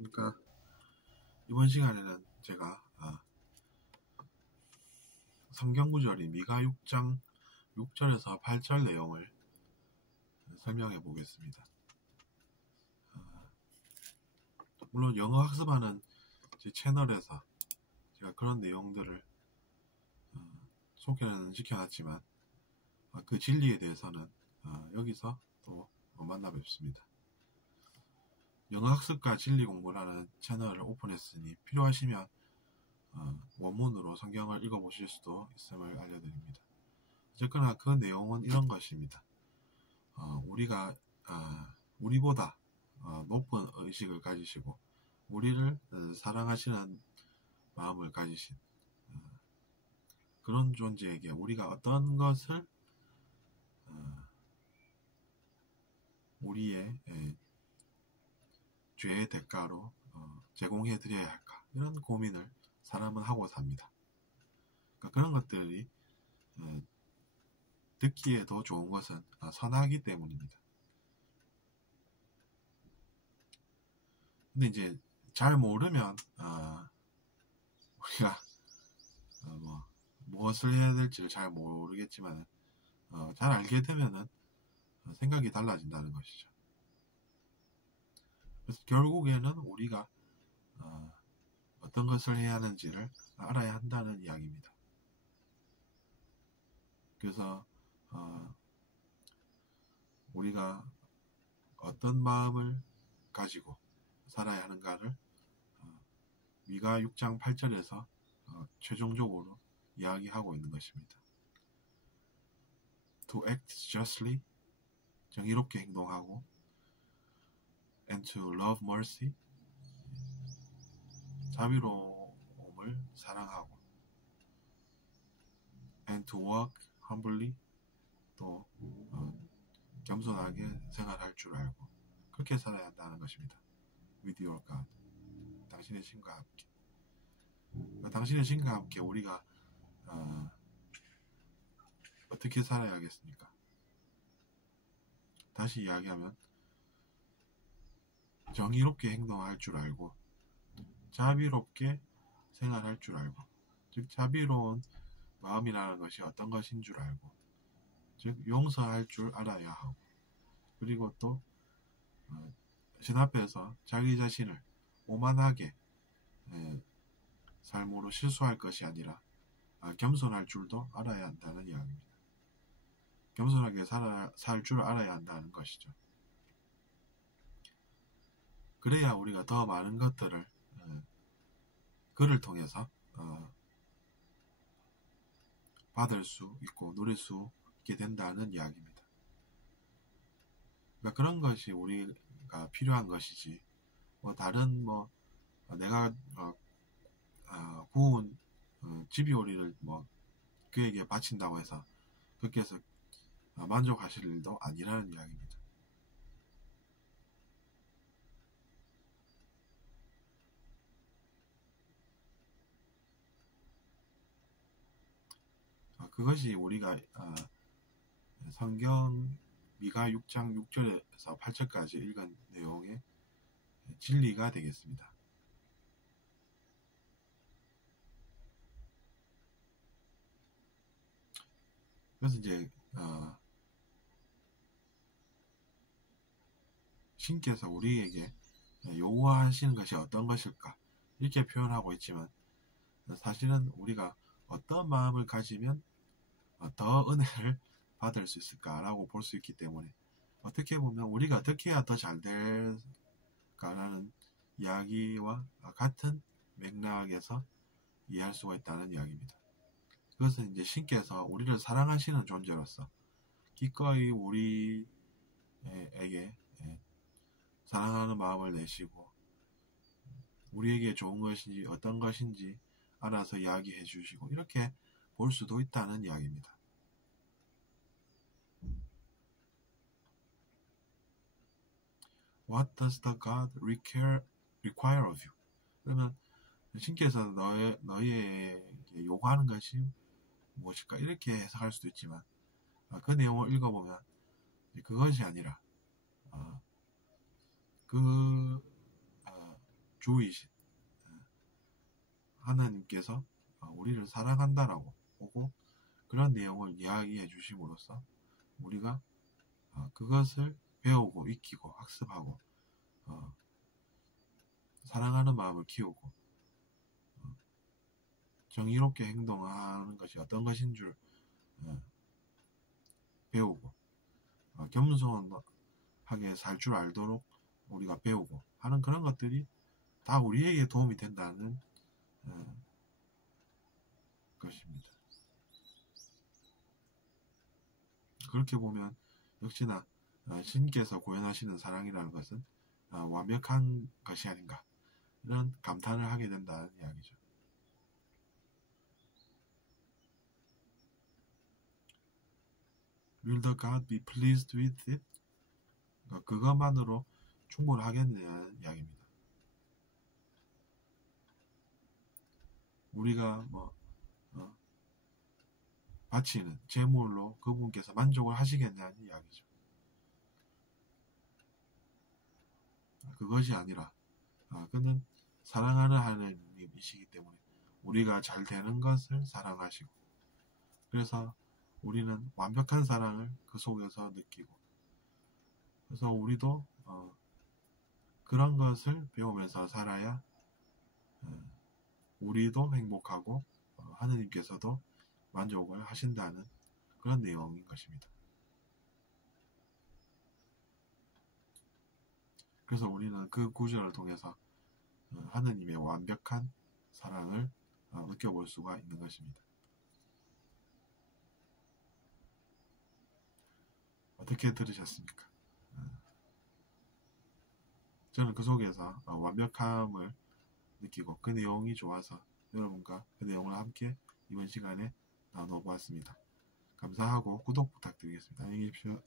안녕하십니까. 이번 시간에는 제가 성경구절이 미가 6장 6절에서 8절 내용을 설명해 보겠습니다. 물론 영어 학습하는 제 채널에서 제가 그런 내용들을 소개는 시켜놨지만 그 진리에 대해서는 여기서 또 만나 뵙습니다. 영어 학습과 진리 공부라는 채널을 오픈했으니 필요하시면 원문으로 성경을 읽어보실 수도 있음을 알려드립니다. 어쨌거나 그 내용은 이런 것입니다. 우리가 우리보다 높은 의식을 가지시고 우리를 사랑하시는 마음을 가지신 그런 존재에게 우리가 어떤 것을 우리의 죄의 대가로 제공해 드려야 할까, 이런 고민을 사람은 하고 삽니다. 그러니까 그런 것들이 듣기에 더 좋은 것은 선하기 때문입니다. 근데 이제 잘 모르면 우리가 무엇을 해야 될지를 잘 모르겠지만 잘 알게 되면은 생각이 달라진다는 것이죠. 그래서 결국에는 우리가 어떤 것을 해야 하는지를 알아야 한다는 이야기입니다. 그래서 우리가 어떤 마음을 가지고 살아야 하는가를 미가 6장 8절에서 최종적으로 이야기하고 있는 것입니다. To act justly, 정의롭게 행동하고, and to love mercy, 자비로움을 사랑하고, and to walk humbly, 또 겸손하게 생활할 줄 알고 그렇게 살아야 한다는 것입니다. With your God, 당신의 신과 함께. 당신의 신과 함께 우리가 어떻게 살아야겠습니까? 다시 이야기하면 정의롭게 행동할 줄 알고 자비롭게 생활할 줄 알고, 즉 자비로운 마음이라는 것이 어떤 것인 줄 알고, 즉 용서할 줄 알아야 하고, 그리고 또 신 앞에서 자기 자신을 오만하게 삶으로 실수할 것이 아니라 겸손할 줄도 알아야 한다는 이야기입니다. 겸손하게 살 줄 알아야 한다는 것이죠. 그래야 우리가 더 많은 것들을 그를 통해서 받을 수 있고 누릴 수 있게 된다는 이야기입니다. 그러니까 그런 것이 우리가 필요한 것이지, 다른 내가 구운 집이오리를 그에게 바친다고 해서 그께서 만족하실 일도 아니라는 이야기입니다. 그것이 우리가 성경 미가 6장 6절에서 8절까지 읽은 내용의 진리가 되겠습니다. 그래서 이제 신께서 우리에게 요구하시는 것이 어떤 것일까, 이렇게 표현하고 있지만 사실은 우리가 어떤 마음을 가지면 더 은혜를 받을 수 있을까라고 볼 수 있기 때문에, 어떻게 보면 우리가 어떻게 해야 더 잘 될까라는 이야기와 같은 맥락에서 이해할 수가 있다는 이야기입니다. 그것은 이제 신께서 우리를 사랑하시는 존재로서 기꺼이 우리에게 사랑하는 마음을 내시고 우리에게 좋은 것인지 어떤 것인지 알아서 이야기해 주시고, 이렇게 볼 수도 있다는 이야기입니다. What does the God require of you? 그러면 신께서 너희에게 요구하는 것이 무엇일까, 이렇게 해석할 수도 있지만 그 내용을 읽어보면 그것이 아니라 주이신 하나님께서 우리를 사랑한다라고 보고 그런 내용을 이야기해 주심으로써 우리가 그것을 배우고 익히고 학습하고 사랑하는 마음을 키우고 정의롭게 행동하는 것이 어떤 것인 줄 배우고 겸손하게 살 줄 알도록 우리가 배우고 하는 그런 것들이 다 우리에게 도움이 된다는 것입니다. 그렇게 보면 역시나 신께서 구현하시는 사랑이라는 것은 완벽한 것이 아닌가 이런 감탄을 하게 된다는 이야기죠. Will the God be pleased with it? 그것만으로 충분하겠냐는 이야기입니다. 우리가 바치는 제물로 그분께서 만족을 하시겠냐는 이야기죠. 그것이 아니라 그는 사랑하는 하나님이시기 때문에 우리가 잘 되는 것을 사랑하시고 그래서 우리는 완벽한 사랑을 그 속에서 느끼고 그래서 우리도 그런 것을 배우면서 살아야 우리도 행복하고 하느님께서도 만족을 하신다는 그런 내용인 것입니다. 그래서 우리는 그 구절을 통해서 하느님의 완벽한 사랑을 느껴볼 수가 있는 것입니다. 어떻게 들으셨습니까? 저는 그 속에서 완벽함을 느끼고 그 내용이 좋아서 여러분과 그 내용을 함께 이번 시간에 나눠보았습니다. 감사하고 구독 부탁드리겠습니다. 안녕히 계십시오.